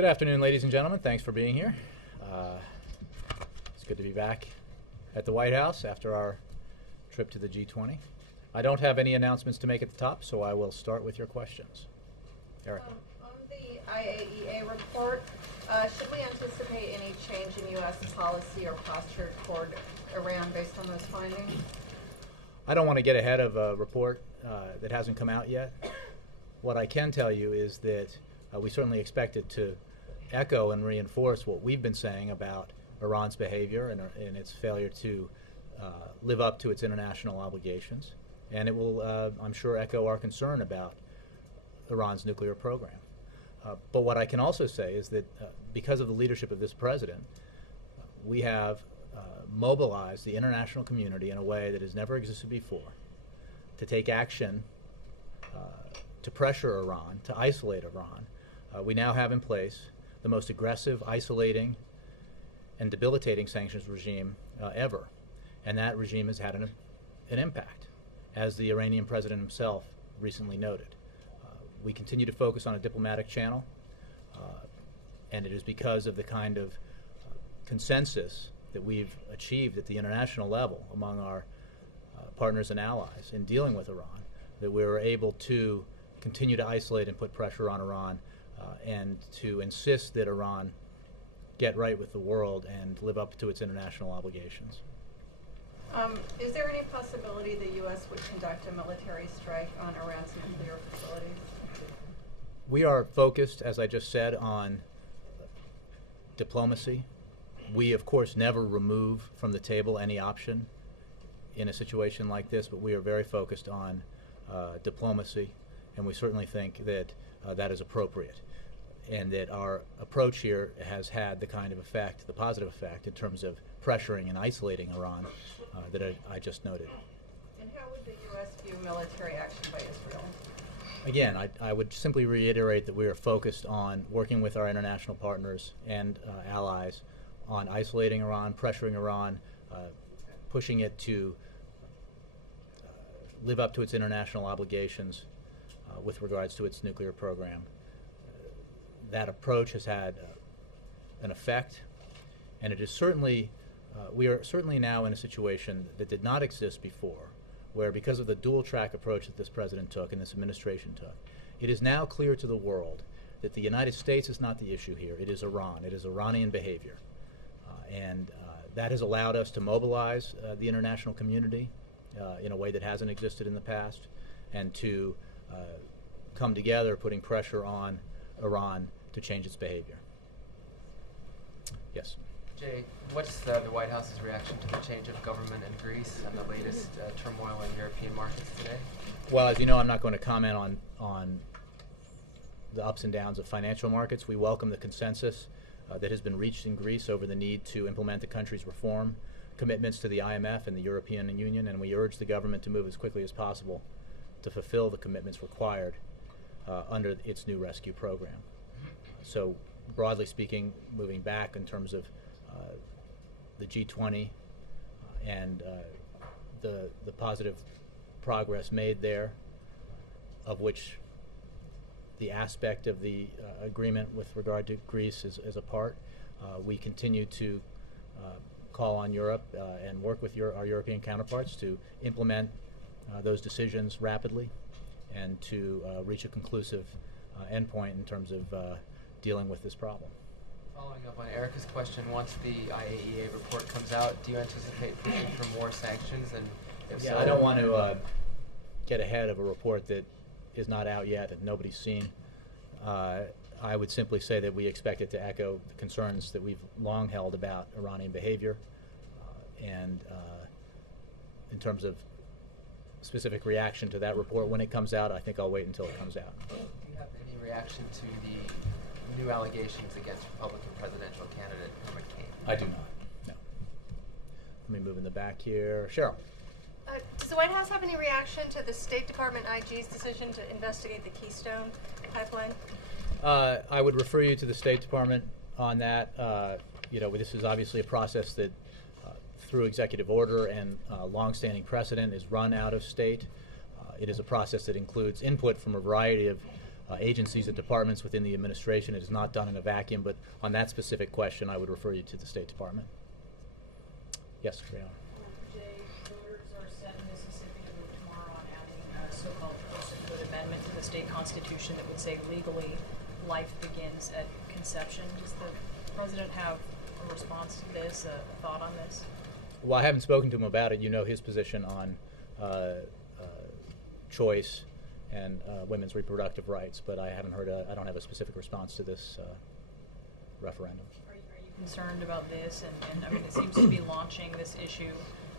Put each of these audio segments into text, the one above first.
Good afternoon, ladies and gentlemen. Thanks for being here. It's good to be back at the White House after our trip to the G20. I don't have any announcements to make at the top, so I will start with your questions. Erica. On the IAEA report, should we anticipate any change in U.S. policy or posture toward Iran based on those findings? I don't want to get ahead of a report that hasn't come out yet. What I can tell you is that we certainly expect it to echo and reinforce what we've been saying about Iran's behavior and its failure to live up to its international obligations. And it will, I'm sure, echo our concern about Iran's nuclear program. But what I can also say is that because of the leadership of this president, we have mobilized the international community in a way that has never existed before to take action to pressure Iran, to isolate Iran. We now have in place the most aggressive, isolating, and debilitating sanctions regime ever. And that regime has had an impact, as the Iranian president himself recently noted. We continue to focus on a diplomatic channel, and it is because of the kind of consensus that we've achieved at the international level among our partners and allies in dealing with Iran that we were able to continue to isolate and put pressure on Iran and to insist that Iran get right with the world and live up to its international obligations. Is there any possibility the U.S. would conduct a military strike on Iran's nuclear facilities? We are focused, as I just said, on diplomacy. We, of course, never remove from the table any option in a situation like this, but we are very focused on diplomacy, and we certainly think that that is appropriate, and that our approach here has had the kind of effect, the positive effect, in terms of pressuring and isolating Iran that I just noted. And how would the U.S. view military action by Israel? Again, I would simply reiterate that we are focused on working with our international partners and allies on isolating Iran, pressuring Iran, pushing it to live up to its international obligations with regards to its nuclear program. That approach has had an effect, and it is certainly, we are certainly now in a situation that did not exist before, where because of the dual-track approach that this president took and this administration took, it is now clear to the world that the United States is not the issue here. It is Iran. It is Iranian behavior. And that has allowed us to mobilize the international community in a way that hasn't existed in the past, and to come together putting pressure on Iran to change its behavior. Yes? Jay, what's the White House's reaction to the change of government in Greece and the latest turmoil in European markets today? Well, as you know, I'm not going to comment on the ups and downs of financial markets. We welcome the consensus that has been reached in Greece over the need to implement the country's reform commitments to the IMF and the European Union, and we urge the government to move as quickly as possible to fulfill the commitments required under its new rescue program. So, broadly speaking, moving back in terms of the G20 and the positive progress made there, of which the aspect of the agreement with regard to Greece is a part. We continue to call on Europe and work with our European counterparts to implement those decisions rapidly and to reach a conclusive endpoint in terms of dealing with this problem. Following up on Erica's question, once the IAEA report comes out, do you anticipate pushing for more sanctions? And if Yeah, so, I don't want to get ahead of a report that is not out yet and nobody's seen. I would simply say that we expect it to echo the concerns that we've long held about Iranian behavior, and in terms of specific reaction to that report when it comes out, I think I'll wait until it comes out. do you have any reaction to the new allegations against Republican presidential candidate McCain? I do not, no. Let me move in the back here. Cheryl. Does the White House have any reaction to the State Department IG's decision to investigate the Keystone pipeline? I would refer you to the State Department on that. This is obviously a process that, through executive order and longstanding precedent, is run out of state. It is a process that includes input from a variety of agencies and departments within the administration. It is not done in a vacuum, but on that specific question, I would refer you to the State Department. Yes, Rihanna. Jay, voters are set in Mississippi to vote tomorrow on adding a so-called personhood amendment to the state constitution that would say legally life begins at conception. Does the president have a response to this, a thought on this? Well, I haven't spoken to him about it. You know his position on choice and women's reproductive rights, but I haven't heard. I don't have a specific response to this referendum. Are you concerned about this? And I mean, it seems to be launching this issue,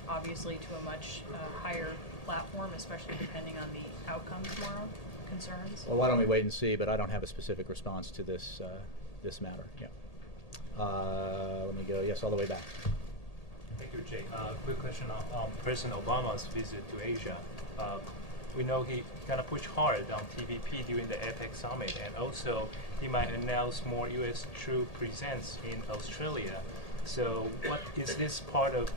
obviously, to a much higher platform, especially depending on the outcome tomorrow. Concerns? Well, why don't we wait and see? But I don't have a specific response to this this matter. Yeah. Let me go. Yes, all the way back. Thank you, Jay. Quick question on President Obama's visit to Asia. We know he kind of pushed hard on TPP during the APEC summit, and also he might announce more U.S. troop presence in Australia. So, what is this part of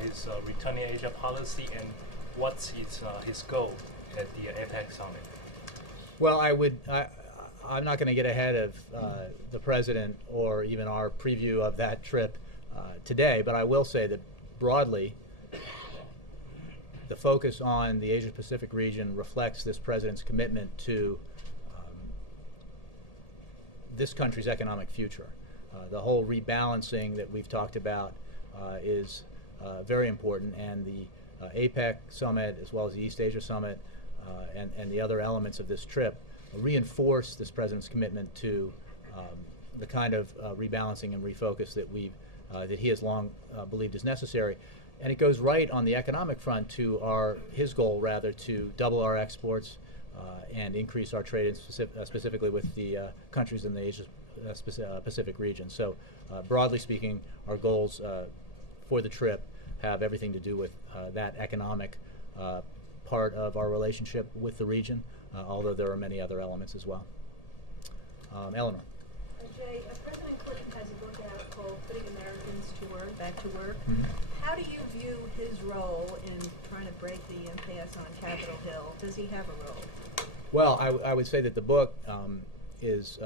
his returning Asia policy, and what's his goal at the APEC summit? Well, I'm not going to get ahead of the president or even our preview of that trip today, but I will say that broadly, the focus on the Asia-Pacific region reflects this president's commitment to this country's economic future. The whole rebalancing that we've talked about is very important, and the APEC summit, as well as the East Asia summit, and the other elements of this trip reinforce this president's commitment to the kind of rebalancing and refocus that that he has long believed is necessary. And it goes right on the economic front to his goal, rather, to double our exports and increase our trade, specifically with the countries in the Asia Pacific region. So, broadly speaking, our goals for the trip have everything to do with that economic part of our relationship with the region, although there are many other elements as well. Eleanor. Jay, President Clinton has a book out called Putting Americans to Work, Back to Work. Mm-hmm. How do you view his role in trying to break the impasse on Capitol Hill? Does he have a role? Well, I would say that the book is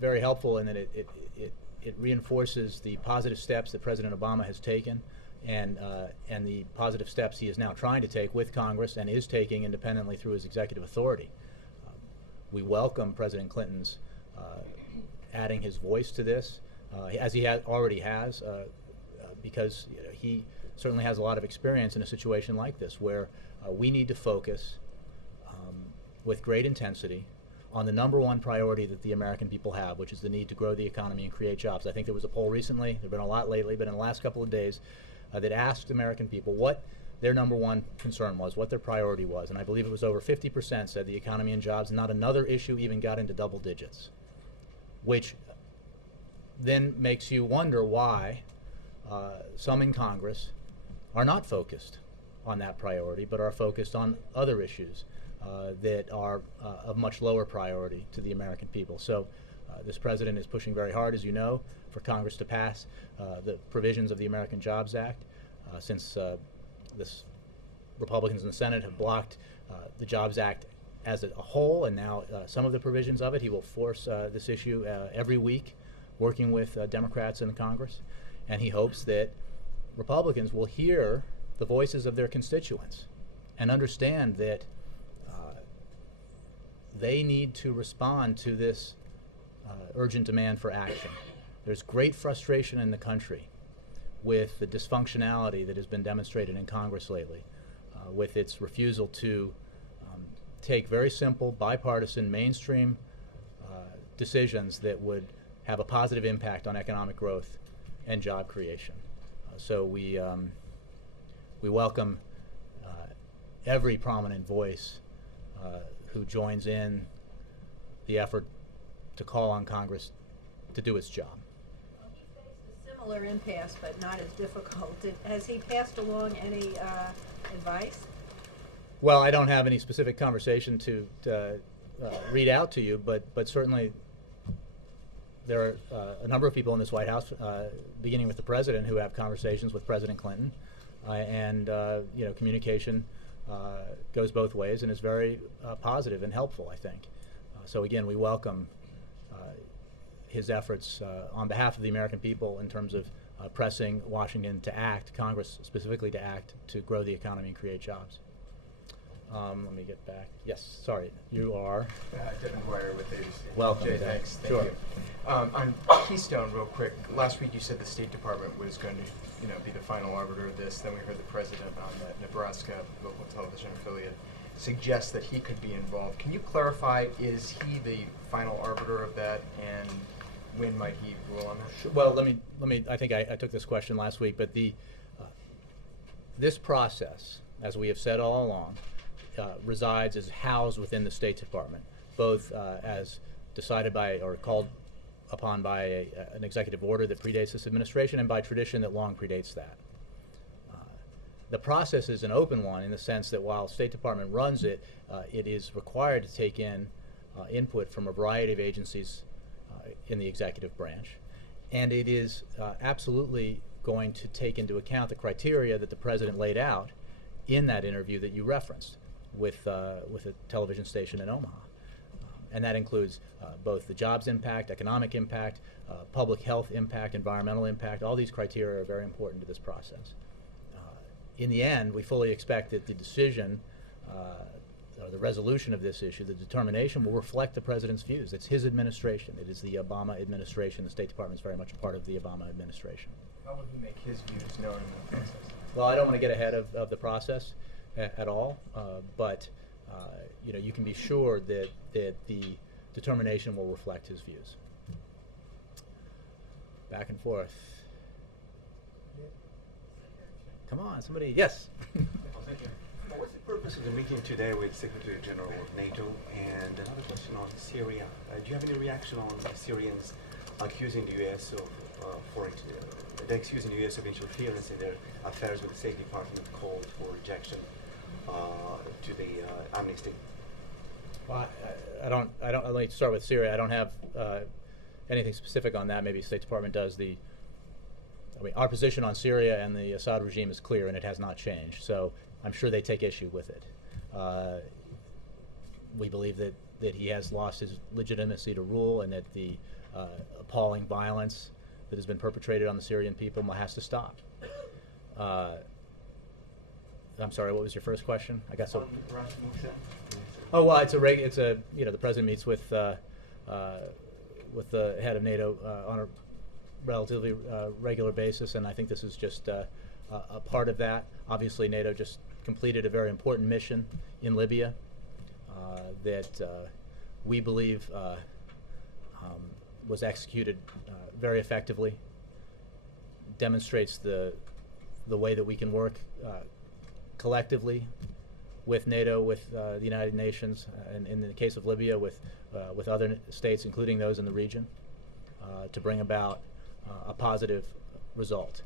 very helpful in that it reinforces the positive steps that President Obama has taken, and the positive steps he is now trying to take with Congress and is taking independently through his executive authority. We welcome President Clinton's adding his voice to this, as he already has, because he certainly has a lot of experience in a situation like this, where we need to focus with great intensity on the number one priority that the American people have, which is the need to grow the economy and create jobs. I think there was a poll recently, there have been a lot lately, but in the last couple of days, that asked American people what their number one concern was, what their priority was, and I believe it was over 50% said the economy and jobs. Not another issue even got into double digits, which then makes you wonder why some in Congress are not focused on that priority, but are focused on other issues that are of much lower priority to the American people. So this president is pushing very hard, as you know, for Congress to pass the provisions of the American Jobs Act. Since this Republicans in the Senate have blocked the Jobs Act as a whole, and now some of the provisions of it, he will force this issue every week, working with Democrats in Congress, and he hopes that Republicans will hear the voices of their constituents and understand that they need to respond to this urgent demand for action. There's great frustration in the country with the dysfunctionality that has been demonstrated in Congress lately, with its refusal to take very simple, bipartisan, mainstream decisions that would have a positive impact on economic growth and job creation. So we welcome every prominent voice who joins in the effort to call on Congress to do its job. Well, he faced a similar impasse, but not as difficult. Has he passed along any advice? Well, I don't have any specific conversation to read out to you, but certainly there are a number of people in this White House, beginning with the president, who have conversations with President Clinton, and communication goes both ways and is very positive and helpful, I think. So again, we welcome his efforts on behalf of the American people in terms of pressing Washington to act, Congress specifically to act, to grow the economy and create jobs. Let me get back. Yes, sorry, you are? Devin Dwyer with ABC. Welcome, Jay, Devin. thanks. Thank Sure. you. On Keystone, real quick, last week you said the State Department was going to, be the final arbiter of this. Then we heard the president on the Nebraska local television affiliate suggest that he could be involved. Can you clarify, is he the final arbiter of that, and when might he rule on that? Well, let me. I think I took this question last week, but this process, as we have said all along, resides, is housed within the State Department, both as decided by or called upon by an executive order that predates this administration, and by tradition that long predates that. The process is an open one in the sense that while State Department runs it, it is required to take in input from a variety of agencies in the executive branch, and it is absolutely going to take into account the criteria that the president laid out in that interview that you referenced with a television station in Omaha. And that includes both the jobs impact, economic impact, public health impact, environmental impact. All these criteria are very important to this process. In the end, we fully expect that the decision, or the resolution of this issue, the determination, will reflect the president's views. It's his administration. It is the Obama administration. The State Department is very much a part of the Obama administration. How will he make his views known in the process? Well, I don't want to get ahead of the process at all, but you can be sure that the determination will reflect his views. Back and forth. Come on, somebody. Yes. Thank you. Well, what's the purpose of the meeting today with Secretary General of NATO? And another question on Syria. Do you have any reaction on Syrians accusing the U.S. of interference in their affairs with the State Department, called for rejection to the amnesty? Well, let me start with Syria. I don't have anything specific on that. Maybe the State Department does. Our position on Syria and the Assad regime is clear, and it has not changed. So I'm sure they take issue with it. We believe that he has lost his legitimacy to rule, and that the appalling violence that has been perpetrated on the Syrian people has to stop. I'm sorry, what was your first question? I got so. Oh well, the president meets with the head of NATO on a relatively regular basis, and I think this is just a part of that. Obviously, NATO just completed a very important mission in Libya that we believe was executed very effectively. Demonstrates the way that we can work collectively with NATO, with the United Nations, and in the case of Libya, with other states, including those in the region, to bring about a positive result.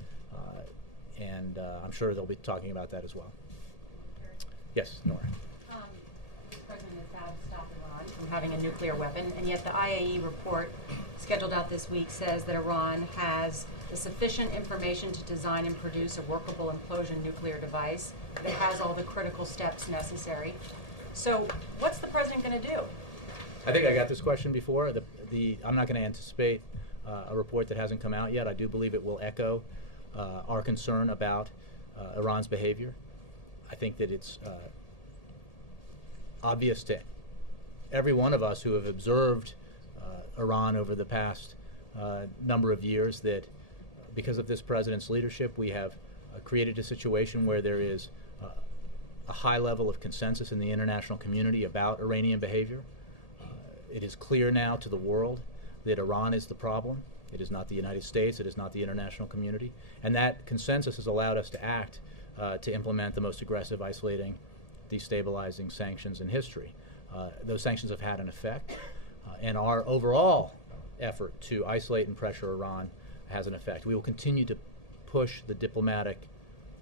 And I'm sure they'll be talking about that as well. Yes, Nora. The president has vowed to stop Iran from having a nuclear weapon, and yet the IAEA report scheduled out this week says that Iran has the sufficient information to design and produce a workable implosion nuclear device that has all the critical steps necessary. So what's the president going to do? I think I got this question before. I'm not going to anticipate a report that hasn't come out yet. I do believe it will echo our concern about Iran's behavior. I think that it's obvious to every one of us who have observed Iran over the past number of years that because of this president's leadership, we have created a situation where there is a high level of consensus in the international community about Iranian behavior. It is clear now to the world that Iran is the problem. It is not the United States. It is not the international community. And that consensus has allowed us to act to implement the most aggressive, isolating, destabilizing sanctions in history. Those sanctions have had an effect, and our overall effort to isolate and pressure Iran has an effect. We will continue to push the diplomatic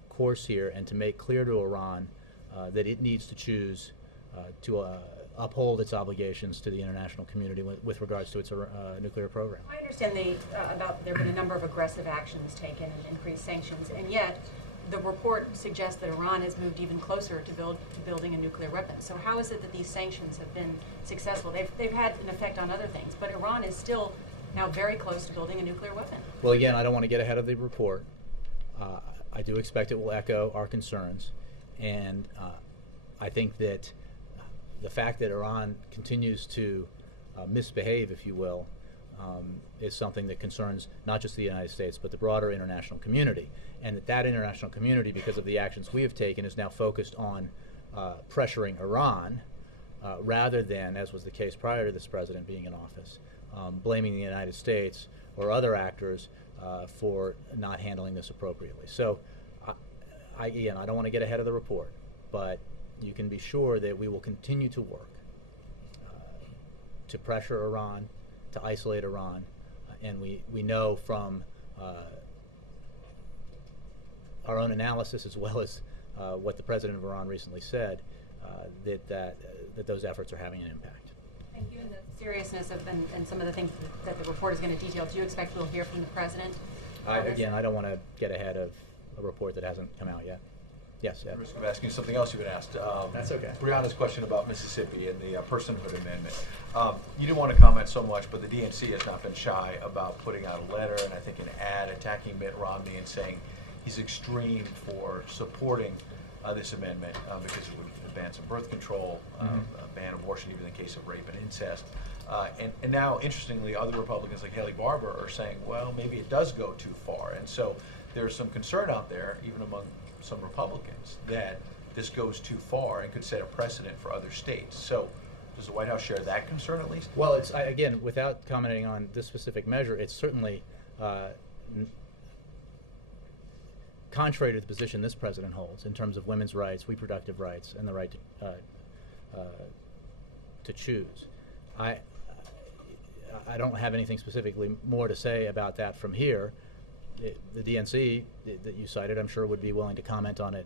course here and to make clear to Iran that it needs to choose to uphold its obligations to the international community with regards to its nuclear program. I understand about there have been a number of aggressive actions taken and increased sanctions, and yet the report suggests that Iran has moved even closer to building a nuclear weapon. So how is it that these sanctions have been successful? They've had an effect on other things, but Iran is still now very close to building a nuclear weapon. Well, again, I don't want to get ahead of the report. I do expect it will echo our concerns, and I think that the fact that Iran continues to misbehave, if you will, is something that concerns not just the United States, but the broader international community. And that international community, because of the actions we have taken, is now focused on pressuring Iran rather than, as was the case prior to this president being in office, blaming the United States or other actors for not handling this appropriately. So, again, I don't want to get ahead of the report, but you can be sure that we will continue to work to pressure Iran, to isolate Iran, and we know from our own analysis, as well as what the president of Iran recently said, that those efforts are having an impact. And given the seriousness of and some of the things that the report is going to detail, do you expect we'll hear from the president? Again, I don't want to get ahead of a report that hasn't come out yet. Yes, Ed. At risk of asking you something else you've been asked. That's okay. Brianna's question about Mississippi and the personhood amendment. You didn't want to comment so much, but the DNC has not been shy about putting out a letter and I think an ad attacking Mitt Romney and saying he's extreme for supporting this amendment because it would ban some birth control, ban abortion even in the case of rape and incest. And now, interestingly, other Republicans like Haley Barbour are saying, well, maybe it does go too far. And so there's some concern out there, even among some Republicans, that this goes too far and could set a precedent for other states. So does the White House share that concern at least? Well, again, without commenting on this specific measure, it's certainly contrary to the position this president holds in terms of women's rights, reproductive rights, and the right to choose. I don't have anything specifically more to say about that from here. The DNC that you cited, I'm sure, would be willing to comment on it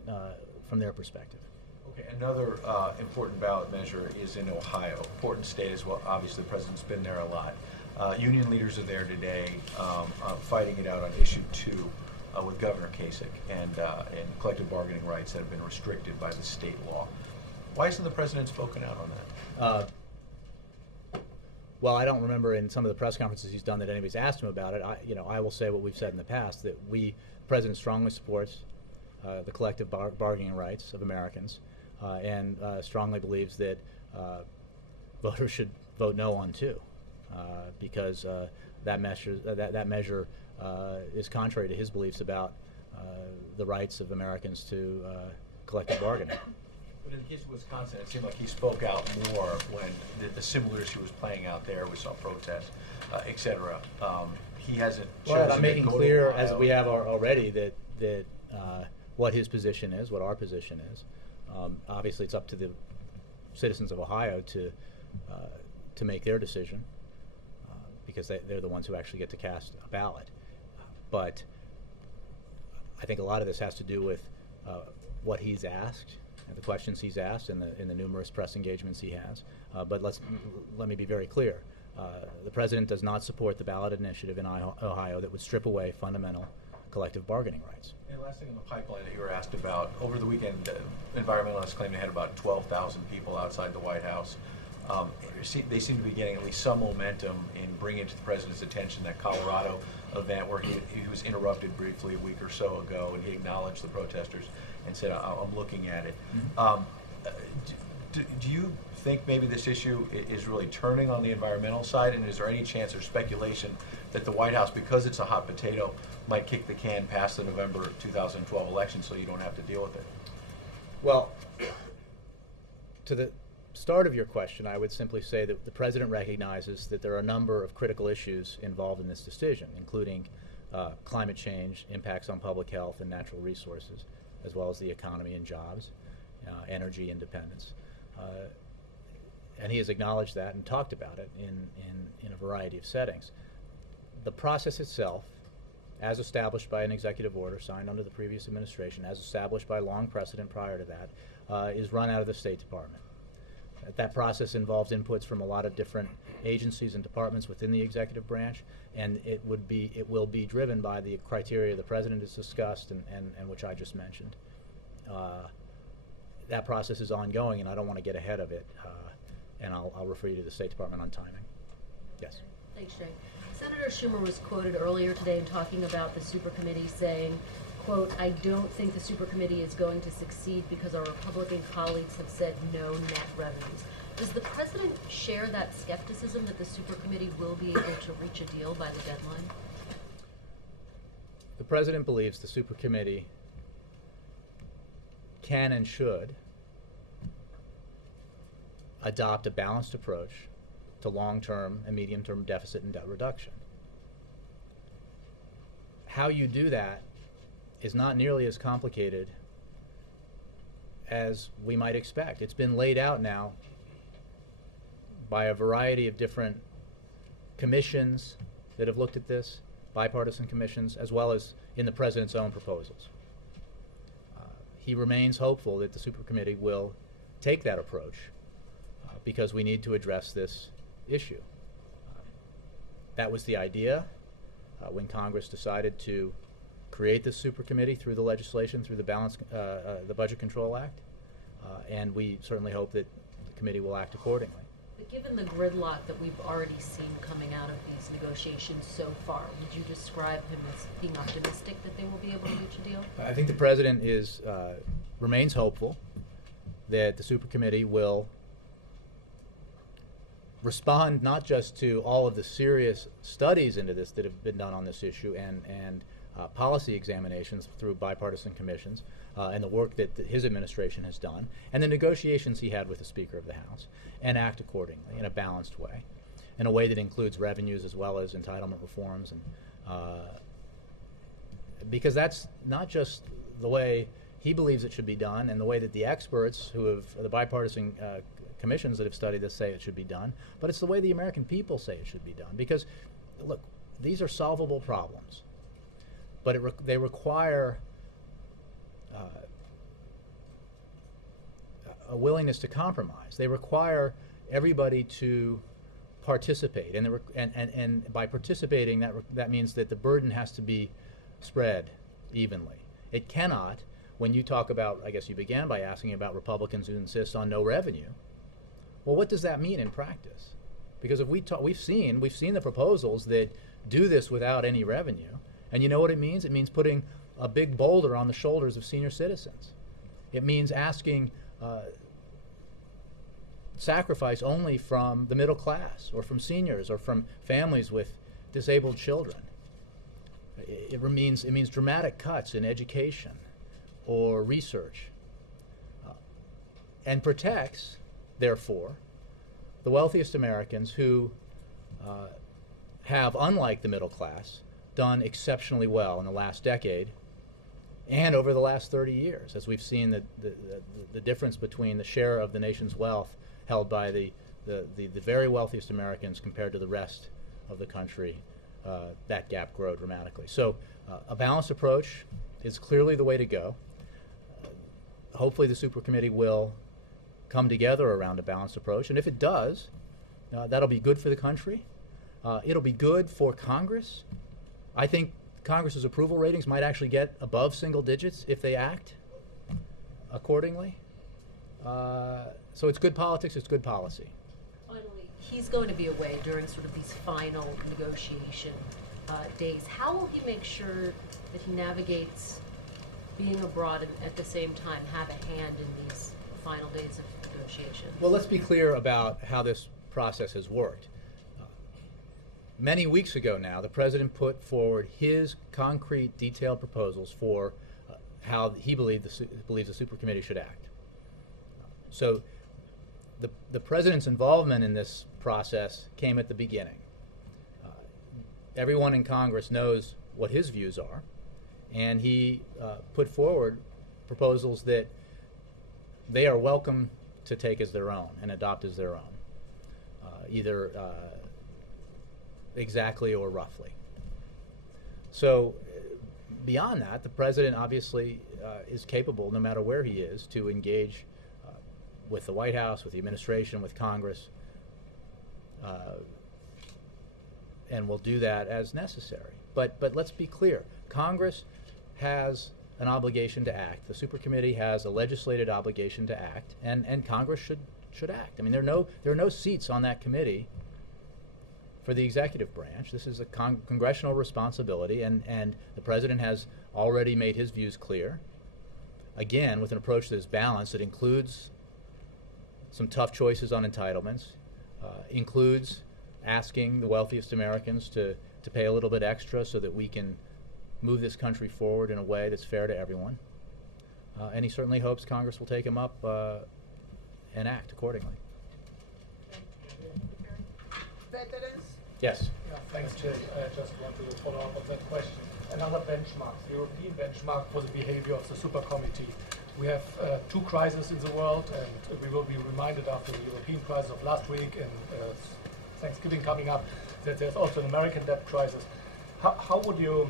from their perspective. Okay, another important ballot measure is in Ohio, important state as well. Obviously, the president's been there a lot. Union leaders are there today fighting it out on issue 2 with Governor Kasich and collective bargaining rights that have been restricted by the state law. Why hasn't the president spoken out on that? Well, I don't remember in some of the press conferences he's done that anybody's asked him about it. I will say what we've said in the past, that the president strongly supports the collective bargaining rights of Americans and strongly believes that voters should vote no on 2 because that measure is contrary to his beliefs about the rights of Americans to collective bargaining. But in the case of Wisconsin, it seemed like he spoke out more when the similar issue was playing out there. We saw protests, et cetera. He hasn't chosen Well, I'm making to go to clear, Ohio. as we have already, that what his position is, what our position is. Obviously, it's up to the citizens of Ohio to make their decision because they're the ones who actually get to cast a ballot. But I think a lot of this has to do with what he's asked and the questions he's asked and the numerous press engagements he has. But let me be very clear. The president does not support the ballot initiative in Ohio that would strip away fundamental collective bargaining rights. And last thing on the pipeline that you were asked about, over the weekend, environmentalists claimed they had about 12,000 people outside the White House. They seem to be getting at least some momentum in bringing to the president's attention that Colorado event where he was interrupted briefly a week or so ago, and he acknowledged the protesters and said, I'm looking at it. Do you think maybe this issue is really turning on the environmental side, and is there any chance or speculation that the White House, because it's a hot potato, might kick the can past the November 2012 election so you don't have to deal with it? Well, to the start of your question, I would simply say that the president recognizes that there are a number of critical issues involved in this decision, including climate change, impacts on public health and natural resources, as well as the economy and jobs, energy independence. And he has acknowledged that and talked about it in a variety of settings. The process itself, as established by an executive order signed under the previous administration, as established by long precedent prior to that, is run out of the State Department. That process involves inputs from a lot of different agencies and departments within the executive branch, and it will be driven by the criteria the president has discussed and which I just mentioned. That process is ongoing, and I don't want to get ahead of it, and I'll refer you to the State Department on timing. Yes. Thanks, Jay. Senator Schumer was quoted earlier today in talking about the super committee saying, quote, "I don't think the super committee is going to succeed because our Republican colleagues have said no net revenues." Does the president share that skepticism that the super committee will be able to reach a deal by the deadline? The president believes the super committee can and should adopt a balanced approach to long-term and medium-term deficit and debt reduction. How you do that is not nearly as complicated as we might expect. It's been laid out now by a variety of different commissions that have looked at this, bipartisan commissions, as well as in the president's own proposals. He remains hopeful that the supercommittee will take that approach because we need to address this issue. That was the idea when Congress decided to create this supercommittee through the legislation, through the Budget Control Act, and we certainly hope that the committee will act accordingly. But given the gridlock that we've already seen coming out of these negotiations so far, would you describe him as being optimistic that they will be able to reach a deal? I think the president remains hopeful that the supercommittee will respond not just to all of the serious studies into this that have been done on this issue and policy examinations through bipartisan commissions and the work that his administration has done and the negotiations he had with the Speaker of the House, and act accordingly in a balanced way, in a way that includes revenues as well as entitlement reforms, and because that's not just the way he believes it should be done and the way that the experts the bipartisan commissions that have studied this say it should be done, but it's the way the American people say it should be done. Because, look, these are solvable problems, but they require a willingness to compromise. They require everybody to participate, and by participating, that means that the burden has to be spread evenly. It cannot, when you talk about, I guess you began by asking about Republicans who insist on no revenue. Well, what does that mean in practice? Because if we've seen the proposals that do this without any revenue, and you know what it means? It means putting a big boulder on the shoulders of senior citizens. It means asking sacrifice only from the middle class, or from seniors, or from families with disabled children. It means dramatic cuts in education or research, and protects, therefore, the wealthiest Americans who have, unlike the middle class, done exceptionally well in the last decade and over the last 30 years, as we've seen the difference between the share of the nation's wealth held by the very wealthiest Americans compared to the rest of the country, that gap grow dramatically. So a balanced approach is clearly the way to go. Hopefully the supercommittee will come together around a balanced approach, and if it does, that'll be good for the country. It'll be good for Congress. I think Congress's approval ratings might actually get above single digits if they act accordingly. So it's good politics, it's good policy. Finally, he's going to be away during sort of these final negotiation days. How will he make sure that he navigates being abroad and at the same time have a hand in these final days of negotiation? Well, let's be clear about how this process has worked. Many weeks ago now, the president put forward his concrete, detailed proposals for how he believes the supercommittee should act. So the president's involvement in this process came at the beginning. Everyone in Congress knows what his views are, and he put forward proposals that they are welcome to take as their own and adopt as their own, either exactly or roughly. So beyond that, the president obviously is capable, no matter where he is, to engage with the White House, with the administration, with Congress, and we'll do that as necessary. But let's be clear, Congress has an obligation to act. The supercommittee has a legislated obligation to act, and Congress should act. I mean, there are no seats on that committee for the executive branch. This is a congressional responsibility, and the president has already made his views clear. Again, with an approach that is balanced, that includes some tough choices on entitlements, includes asking the wealthiest Americans to pay a little bit extra so that we can move this country forward in a way that's fair to everyone. And he certainly hopes Congress will take him up and act accordingly. Veterans? Yes. Yeah, thanks, Jay. I just want to follow up on that question. Another benchmark, the European benchmark for the behavior of the super committee. We have two crises in the world, and we will be reminded after the European crisis of last week and Thanksgiving coming up that there's also an American debt crisis. How would you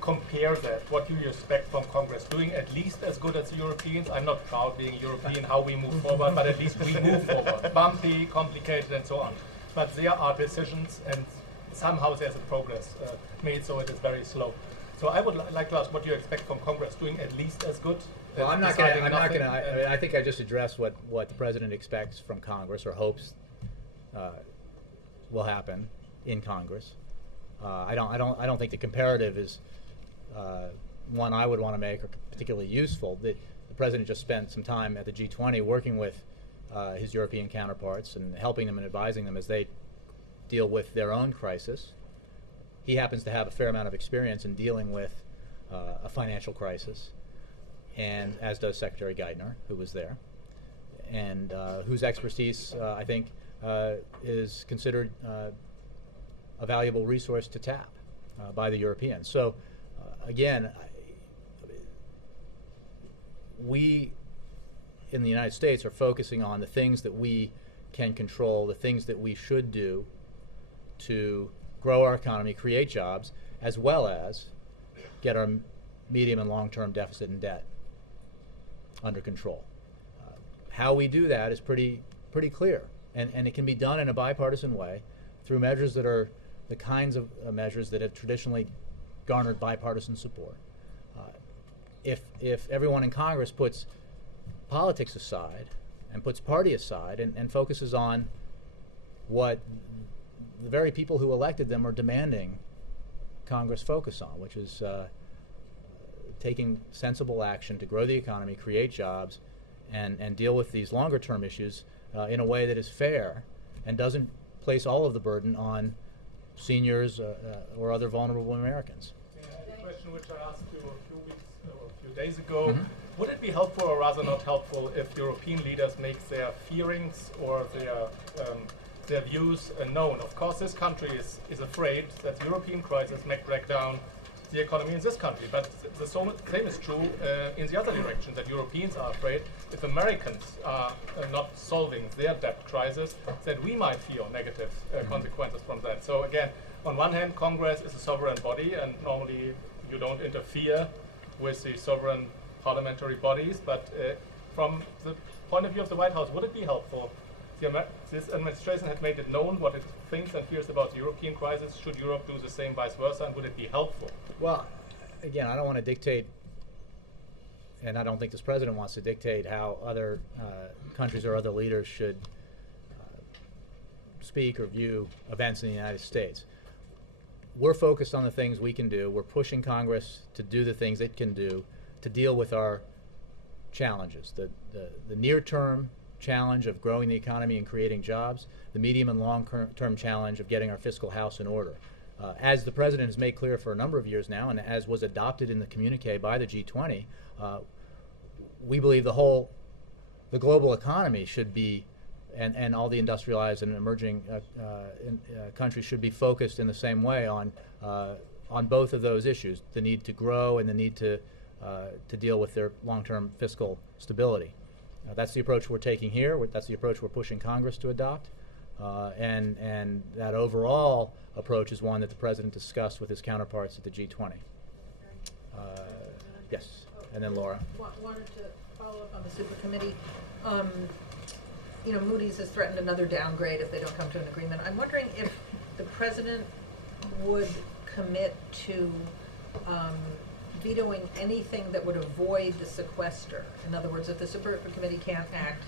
compare that? What do you expect from Congress? Doing at least as good as the Europeans? I'm not proud being European, how we move forward, but at least we move forward. Bumpy, complicated, and so on. But there are decisions, and somehow there's a progress made, so it is very slow. So I would like to ask what you expect from Congress, doing at least as good. Well, I'm not going to. I think I just addressed what the president expects from Congress or hopes will happen in Congress. I don't think the comparative is one I would want to make or particularly useful. The president just spent some time at the G20 working with his European counterparts and helping them and advising them as they deal with their own crisis. He happens to have a fair amount of experience in dealing with a financial crisis, and as does Secretary Geithner, who was there, and whose expertise I think is considered a valuable resource to tap by the Europeans. So again, we in the United States are focusing on the things that we can control, the things that we should do to grow our economy, create jobs, as well as get our medium and long-term deficit and debt under control. How we do that is pretty clear, and it can be done in a bipartisan way through measures that are the kinds of measures that have traditionally garnered bipartisan support. If everyone in Congress puts politics aside and puts party aside and focuses on what the very people who elected them are demanding Congress focus on, which is taking sensible action to grow the economy, create jobs, and deal with these longer-term issues in a way that is fair and doesn't place all of the burden on seniors or other vulnerable Americans. A question which I asked you a few days ago. Would it be helpful or rather not helpful if European leaders make their fearings or their views known? Of course, this country is afraid that the European crisis may drag down the economy in this country, but the same is true in the other direction, that Europeans are afraid if Americans are not solving their debt crisis, that we might feel negative consequences from that. So again, on one hand, Congress is a sovereign body, and normally you don't interfere with the sovereign parliamentary bodies, but from the point of view of the White House, would it be helpful? This administration had made it known what it thinks and fears about the European crisis. Should Europe do the same, vice versa, and would it be helpful? Well, again, I don't want to dictate, and I don't think this president wants to dictate how other countries or other leaders should speak or view events in the United States. We're focused on the things we can do. We're pushing Congress to do the things it can do to deal with our challenges, the near-term challenge of growing the economy and creating jobs, the medium and long-term challenge of getting our fiscal house in order. As the president has made clear for a number of years now, and as was adopted in the communique by the G20, we believe the global economy should be, and all the industrialized and emerging countries should be focused in the same way on both of those issues: the need to grow and the need to deal with their long-term fiscal stability. That's the approach we're taking here. That's the approach we're pushing Congress to adopt, and that overall approach is one that the president discussed with his counterparts at the G20. Yes, and then Laura. Wanted to follow up on the super committee. you know, Moody's has threatened another downgrade if they don't come to an agreement. I'm wondering if the president would commit to vetoing anything that would avoid the sequester. In other words, if the super committee can't act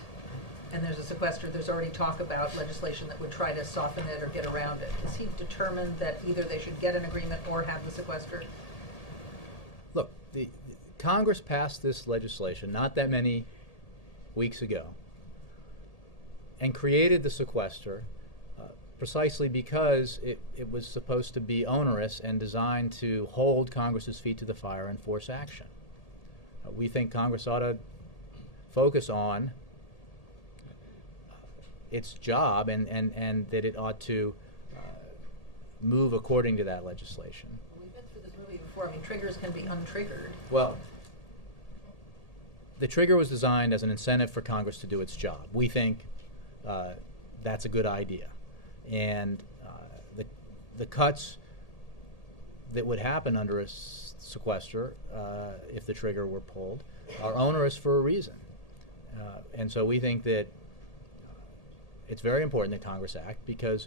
and there's a sequester, there's already talk about legislation that would try to soften it or get around it. Is he determined that either they should get an agreement or have the sequester? Look, the Congress passed this legislation not that many weeks ago and created the sequester precisely because it was supposed to be onerous and designed to hold Congress's feet to the fire and force action. We think Congress ought to focus on its job and that it ought to move according to that legislation. We've been through this movie before. I mean, triggers can be untriggered. Well, the trigger was designed as an incentive for Congress to do its job. We think that's a good idea. And the cuts that would happen under a sequester, if the trigger were pulled, are onerous for a reason. And so we think that it's very important that Congress act because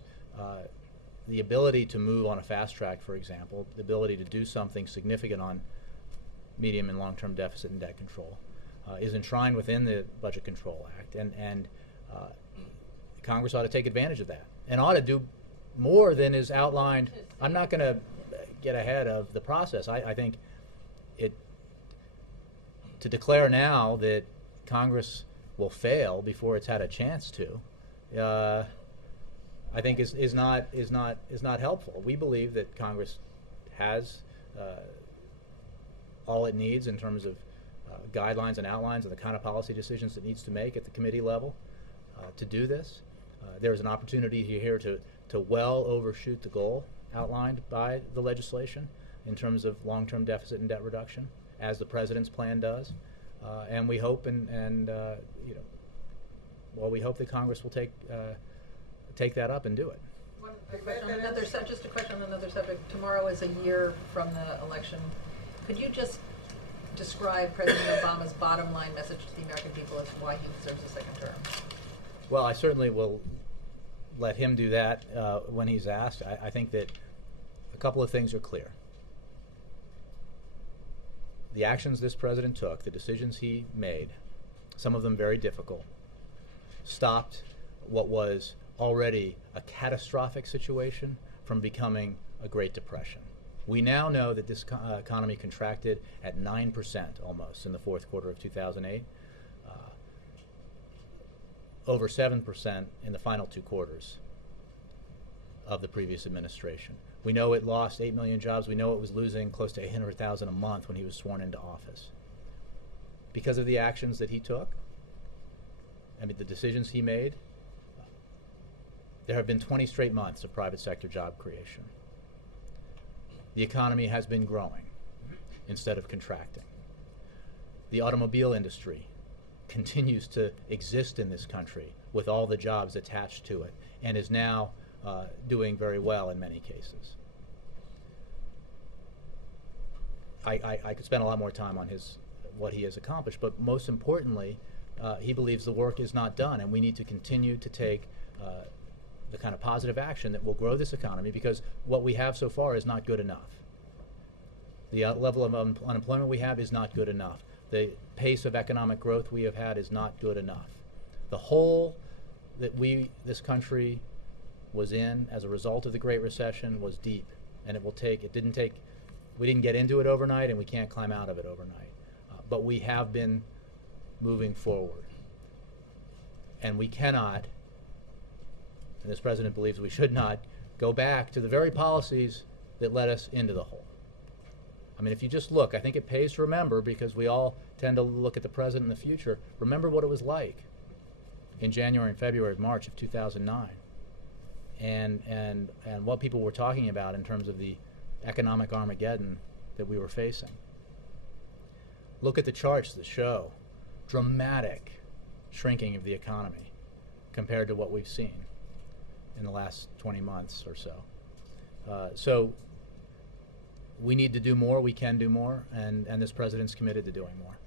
the ability to move on a fast track, for example, the ability to do something significant on medium and long-term deficit and debt control is enshrined within the Budget Control Act, and Congress ought to take advantage of that and ought to do more than is outlined. I'm not going to get ahead of the process. I think to declare now that Congress will fail before it's had a chance to, I think is not helpful. We believe that Congress has all it needs in terms of guidelines and outlines of the kind of policy decisions it needs to make at the committee level to do this. There's an opportunity here to well overshoot the goal outlined by the legislation in terms of long-term deficit and debt reduction, as the president's plan does, and we hope we hope that Congress will take that up and do it. Just a question on another subject. Tomorrow is a year from the election. Could you just describe President Obama's bottom line message to the American people as to why he deserves a second term? Well, I certainly will let him do that when he's asked. I think that a couple of things are clear. The actions this president took, the decisions he made, some of them very difficult, stopped what was already a catastrophic situation from becoming a Great Depression. We now know that this economy contracted at 9% almost in the fourth quarter of 2008, over 7% in the final two quarters of the previous administration. We know it lost 8 million jobs. We know it was losing close to 800,000 a month when he was sworn into office. Because of the actions that he took, I mean, the decisions he made, there have been 20 straight months of private sector job creation. The economy has been growing instead of contracting. The automobile industry continues to exist in this country with all the jobs attached to it and is now doing very well in many cases. I could spend a lot more time on what he has accomplished, but most importantly, he believes the work is not done, and we need to continue to take the kind of positive action that will grow this economy, because what we have so far is not good enough. The level of unemployment we have is not good enough. The pace of economic growth we have had is not good enough. The hole that this country was in as a result of the Great Recession was deep, and we didn't get into it overnight, and we can't climb out of it overnight. But we have been moving forward. And we cannot, and this president believes we should not, go back to the very policies that led us into the hole. I mean, if you just look, I think it pays to remember, because we all tend to look at the present and the future. Remember what it was like in January and February and March of 2009, and what people were talking about in terms of the economic Armageddon that we were facing. Look at the charts that show dramatic shrinking of the economy compared to what we've seen in the last 20 months or so. So we need to do more, we can do more, and this president's committed to doing more.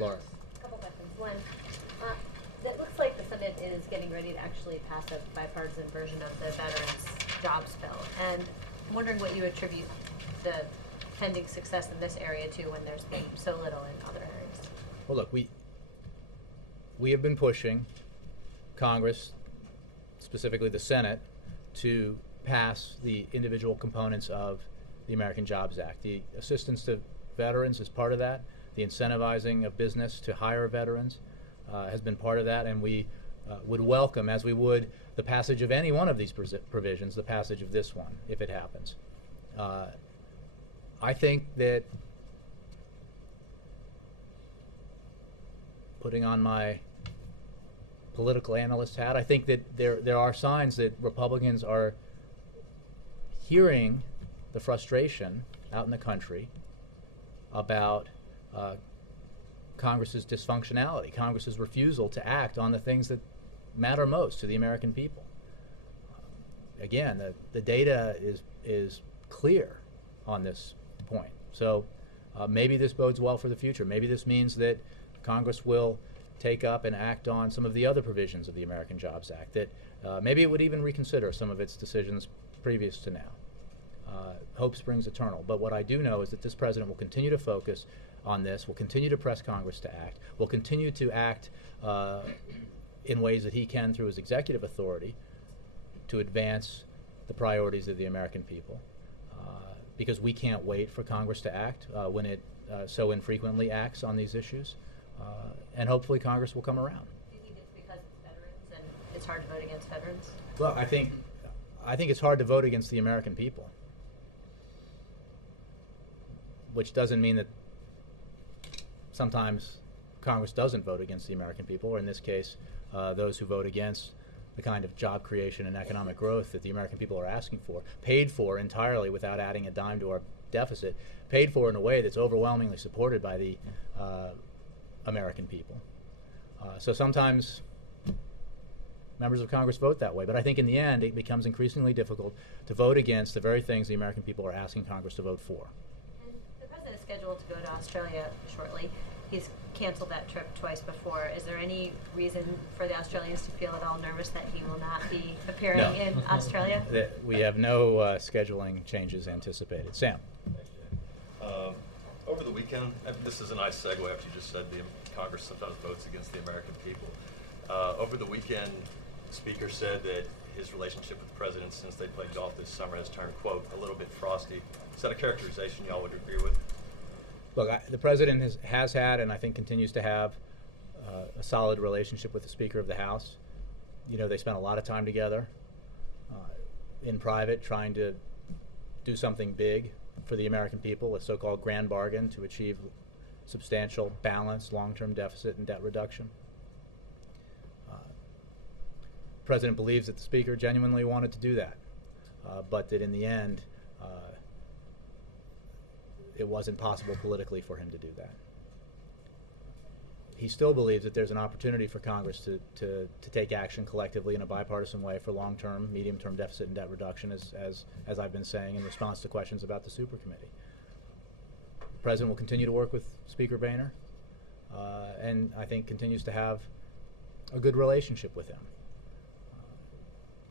Laura. A couple questions. One, that looks like Senate is getting ready to actually pass a bipartisan version of the Veterans Jobs Bill. And I'm wondering what you attribute the pending success in this area to when there's been so little in other areas. Well, look, we have been pushing Congress, specifically the Senate, to pass the individual components of the American Jobs Act. The assistance to veterans is part of that. The incentivizing of business to hire veterans has been part of that, and we would welcome, as we would the passage of any one of these provisions, the passage of this one, if it happens. I think that, putting on my political analyst hat, I think that there are signs that Republicans are hearing the frustration out in the country about Congress's dysfunctionality, Congress's refusal to act on the things that matter most to the American people. Again, the data is clear on this point. So maybe this bodes well for the future. Maybe this means that Congress will take up and act on some of the other provisions of the American Jobs Act, that maybe it would even reconsider some of its decisions previous to now. Hope springs eternal. But what I do know is that this president will continue to focus on this, will continue to press Congress to act, will continue to act in ways that he can through his executive authority to advance the priorities of the American people. Because we can't wait for Congress to act when it so infrequently acts on these issues. And hopefully Congress will come around. Do you think it's because it's veterans and it's hard to vote against veterans? Well, I think it's hard to vote against the American people, which doesn't mean that sometimes Congress doesn't vote against the American people, or in this case, those who vote against the kind of job creation and economic growth that the American people are asking for, paid for entirely without adding a dime to our deficit, paid for in a way that's overwhelmingly supported by the American people. So sometimes members of Congress vote that way, but I think in the end it becomes increasingly difficult to vote against the very things the American people are asking Congress to vote for. And the president is scheduled to go to Australia shortly. He's canceled that trip twice before. Is there any reason for the Australians to feel at all nervous that he will not be appearing in Australia? We have no scheduling changes anticipated. Sam. Over the weekend, and this is a nice segue after you just said the Congress sometimes votes against the American people. Over the weekend, the Speaker said that his relationship with the President since they played golf this summer has turned, quote, a little bit frosty. Is that a characterization y'all would agree with? Look, the President has had and I think continues to have a solid relationship with the Speaker of the House. You know, they spent a lot of time together in private trying to do something big for the American people, a so-called grand bargain to achieve substantial, balanced, long-term deficit and debt reduction. The President believes that the Speaker genuinely wanted to do that, but that in the end, it wasn't possible politically for him to do that. He still believes that there's an opportunity for Congress to take action collectively in a bipartisan way for long-term, medium-term deficit and debt reduction, as I've been saying in response to questions about the super committee. The President will continue to work with Speaker Boehner, and I think continues to have a good relationship with him.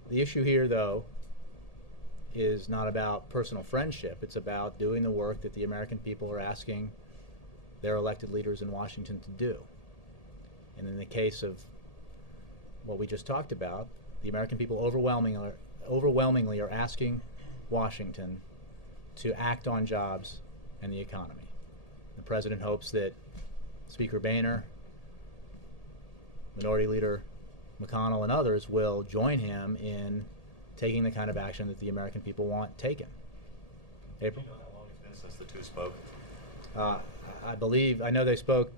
The issue here, though, is not about personal friendship. It's about doing the work that the American people are asking their elected leaders in Washington to do. And in the case of what we just talked about, the American people overwhelmingly are asking Washington to act on jobs and the economy. The President hopes that Speaker Boehner, Minority Leader McConnell, and others will join him in taking the kind of action that the American people want taken. April? Do you know how long it's been since the two spoke? I know they spoke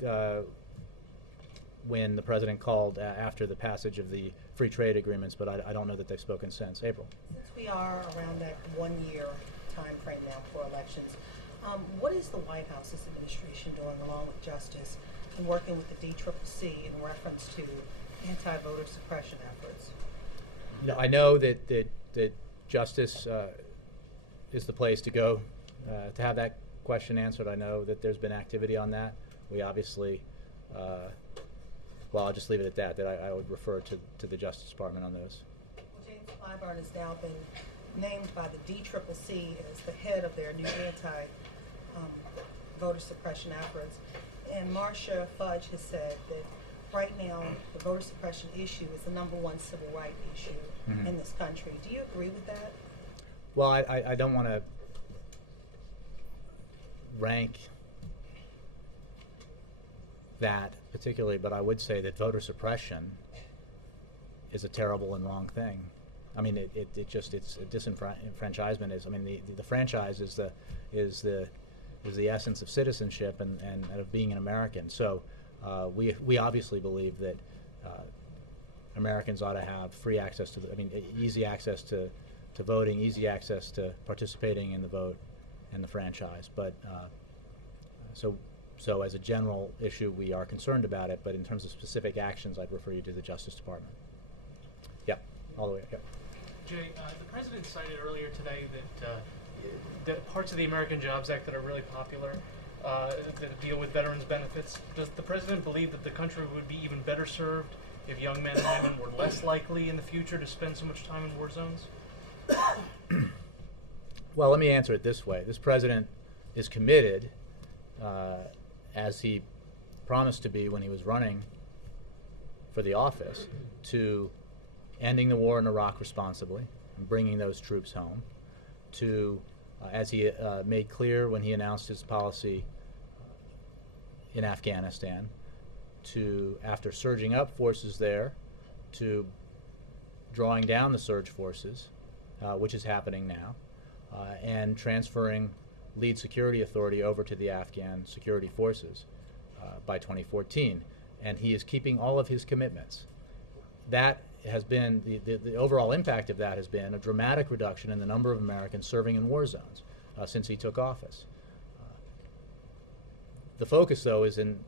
when the President called after the passage of the free trade agreements, but I don't know that they've spoken since. April? Since we are around that 1 year time frame now for elections, what is the White House's administration doing along with Justice and working with the DCCC in reference to anti-voter suppression efforts? You know, I know that Justice is the place to go to have that question answered. I know that there's been activity on that. We obviously well, I'll just leave it at that, I would refer to the Justice Department on those. Well, James Clyburn has now been named by the DCCC as the head of their new voter suppression efforts. And Marcia Fudge has said that right now the voter suppression issue is the #1 civil rights issue in this country. Do you agree with that? Well, I don't want to rank that particularly, but I would say that voter suppression is a terrible and wrong thing. I mean, it's a disenfranchisement is. I mean, the franchise is the essence of citizenship and of being an American. So we obviously believe that Americans ought to have free access to easy access to voting, easy access to participating in the vote and the franchise. But so as a general issue, we are concerned about it. But in terms of specific actions, I'd refer you to the Justice Department. Yep, all the way. Yep. Jay, the president cited earlier today that parts of the American Jobs Act that are really popular, that deal with veterans' benefits. Does the president believe that the country would be even better served if young men and women were less likely in the future to spend so much time in war zones? Well, let me answer it this way. This president is committed, as he promised to be when he was running for the office, to ending the war in Iraq responsibly and bringing those troops home, to, as he made clear when he announced his policy in Afghanistan, to, after surging up forces there, to drawing down the surge forces, which is happening now, and transferring lead security authority over to the Afghan security forces by 2014. And he is keeping all of his commitments. That has been, the overall impact of that has been a dramatic reduction in the number of Americans serving in war zones since he took office. The focus, though, is in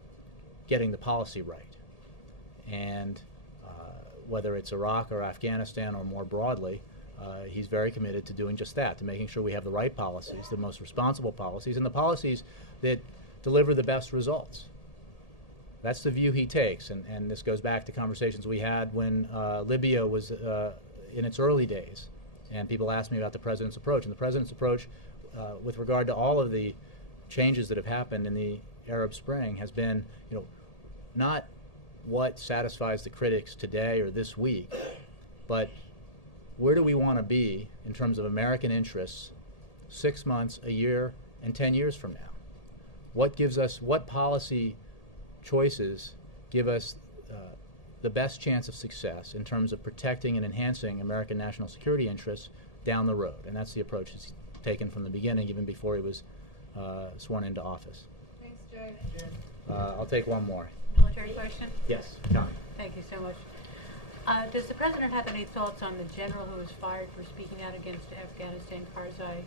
getting the policy right. And whether it's Iraq or Afghanistan or more broadly, he's very committed to doing just that, to making sure we have the right policies, the most responsible policies, and the policies that deliver the best results. That's the view he takes, and this goes back to conversations we had when Libya was in its early days, and people asked me about the president's approach. And the president's approach, with regard to all of the changes that have happened in the Arab Spring, has been, not what satisfies the critics today or this week, but where do we want to be in terms of American interests 6 months, a year, and 10 years from now? What policy choices give us the best chance of success in terms of protecting and enhancing American national security interests down the road? And that's the approach he's taken from the beginning, even before he was sworn into office. Thanks, Jay. I'll take one more. Military question? Yes, Connie. Thank you so much. Does the president have any thoughts on the general who was fired for speaking out against Afghanistan, Karzai?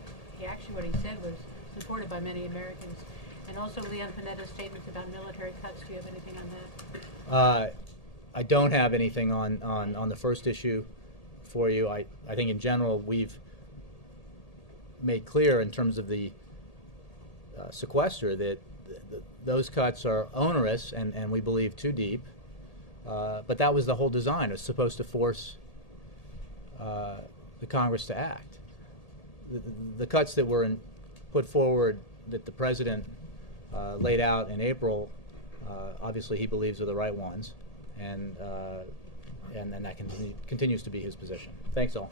What he said was supported by many Americans. And also Leon Panetta's statements about military cuts. Do you have anything on that? I don't have anything on the first issue for you. I think in general we've made clear in terms of the sequester that those cuts are onerous and we believe too deep. But that was the whole design. It was supposed to force the Congress to act. The cuts that were put forward that the president laid out in April, obviously he believes are the right ones, and that continues to be his position. Thanks all.